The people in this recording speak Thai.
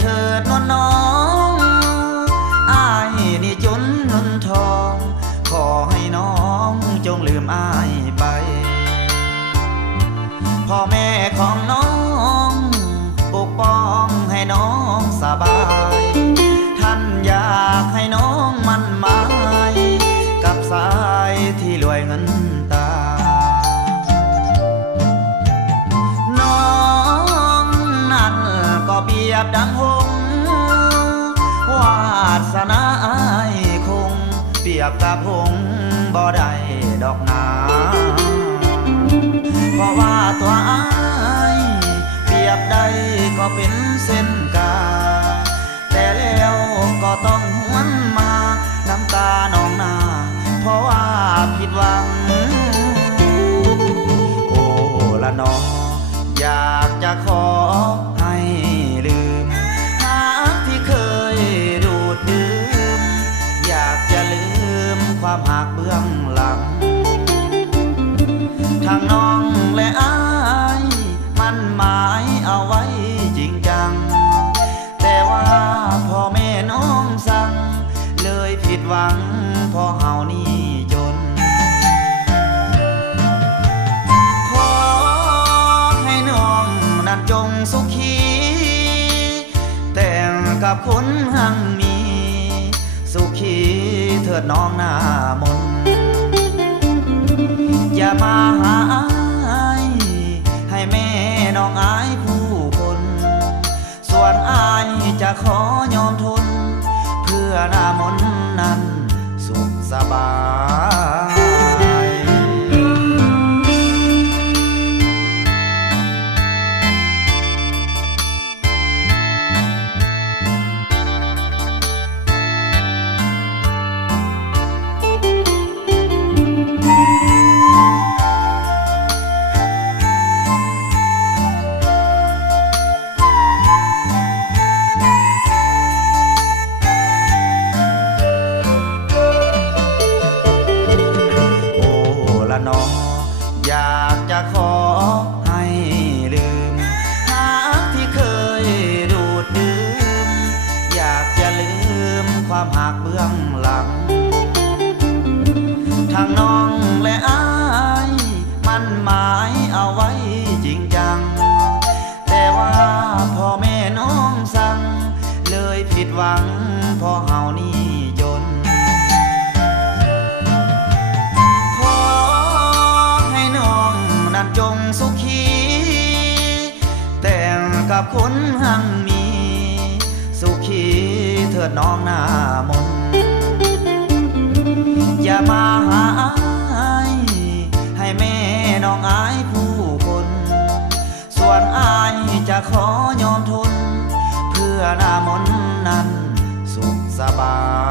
เถิดนวลน้องอ้ายนี่จนเงินทองขอให้น้องจงลืมอ้ายไปพ่อแม่ของน้องปกป้องให้น้องสบายท่านอยากให้น้องมั่นหมายกับสายที่รวยเงินตาน้องนั่นก็เปรียบดังหงส์วาสนาอ้ายคงเปรียบกับหงส์บ่ได้ดอกนาเพราะว่าตัวอ้ายเปรียบได้ก็เป็นเส้นกาแต่แล้วก็ต้องหวนมาน้ำตานองนาเพราะว่าผิดหวังโอ้ละน้องอยากจะขอให้ลืมหากที่เคยดูดดื่มอยากจะลืมความหักเบื้องหลังทางน้องและอ้ายมันหมายเอาไว้จริงจังแต่ว่าพ่อแม่น้องสั่งเลยผิดหวังเพราะเฮานี่จนขอให้น้องนั้นจงสุขีแต่งกับคนหั่งมีสุขีเถิดน้องหน้ามนอย่ามาหาอ้ายให้แม่น้องอายผู้คนส่วนอ้ายจะขอยอมทนเพื่อหน้ามนนั้นสุขสบายน้องอยากจะขอให้ลืมหากที่เคยดูดดื่มอยากจะลืมความหักเบื้องหลังทางน้องและอ้ายมันหมายเอาไว้จริงจังแต่ว่าพ่อแม่น้องสั่งเลยผิดหวังเพราะเฮานี่จนจงสุขีแต่งกับคนหั่งมีสุขีเถิดน้องหน้ามนอย่ามาหาอ้ายให้แม่น้องอายผู้คนส่วนอ้ายจะขอยอมทนเพื่อหน้ามนนั้นสุขสบาย